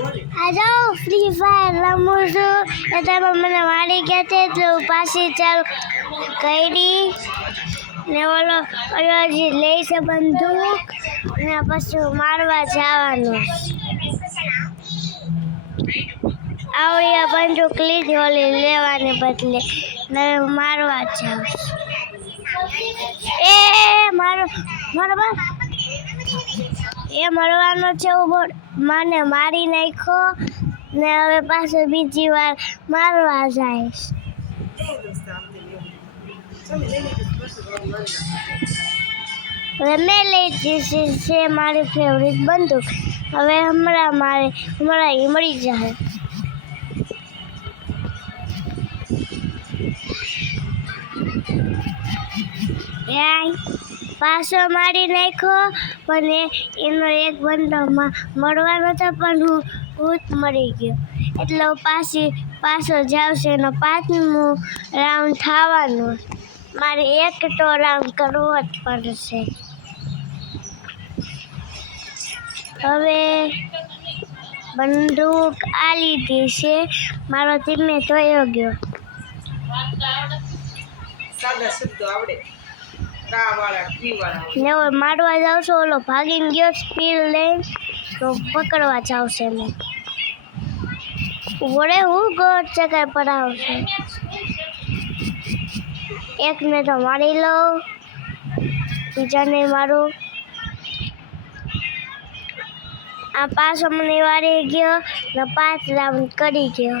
આ જાઓ free fire રમું છું એટલે મને મારી ગયા છે એટલે હું પાછી ચાલુ કરી ને ઓલો હજી લે છે બંદૂક ને પછી મારવા જવાનું આવડી આ બંદૂક લીધી ઓલી લેવાને બદલે ને મારવા જાઉં એ મારો મરવાનો છે ઉભો મને મારી નાખ્યો ને હવે પાછો બીજી વાર મારવા જઈશ હવે મેં લઈ દીધી છે મારી ફેવરિટ બંદૂક હવે હમણાં એ મળી જાય પાછો મારી નાખ્યો પણ એનો એક બંદો મળવાનો હતો પણ હું જ મરી ગયો એટલે પાછો જાવશે એનો 5મું રાઉન્ડ થવાનું મારે એક તો રાઉન્ડ કરવો જ પડશે હવે બંદૂક આ લીધી છે મારો ધીમે ધોયો ગયો ને મારવા જાવ છો ઓલો ભાગીને ગયો સ્પીડ લઈને તો પકડવા જાવશે મેં વડે હું ગોળ ચક્કર પડાવશે એકને તો મારી લઉં બીજાને મારું આ પાછો મને વારી ગયો ને 5 રાઉન્ડ કરી ગયો